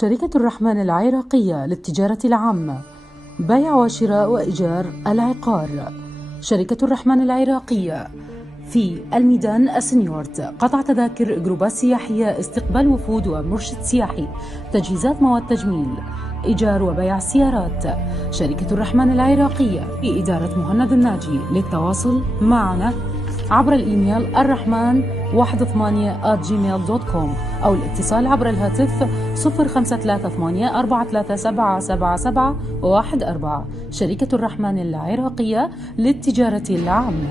شركة الرحمن العراقية للتجارة العامة، بيع وشراء وإيجار العقار. شركة الرحمن العراقية في الميدان السنيورت، قطع تذاكر، جروبات سياحية، استقبال وفود ومرشد سياحي، تجهيزات مواد تجميل، إيجار وبيع سيارات. شركة الرحمن العراقية في إدارة مهند الناجي. للتواصل معنا عبر الإيميل الرحمن18@gmail.com أو الاتصال عبر الهاتف 053843777714. شركة الرحمن العراقية للتجارة العامة.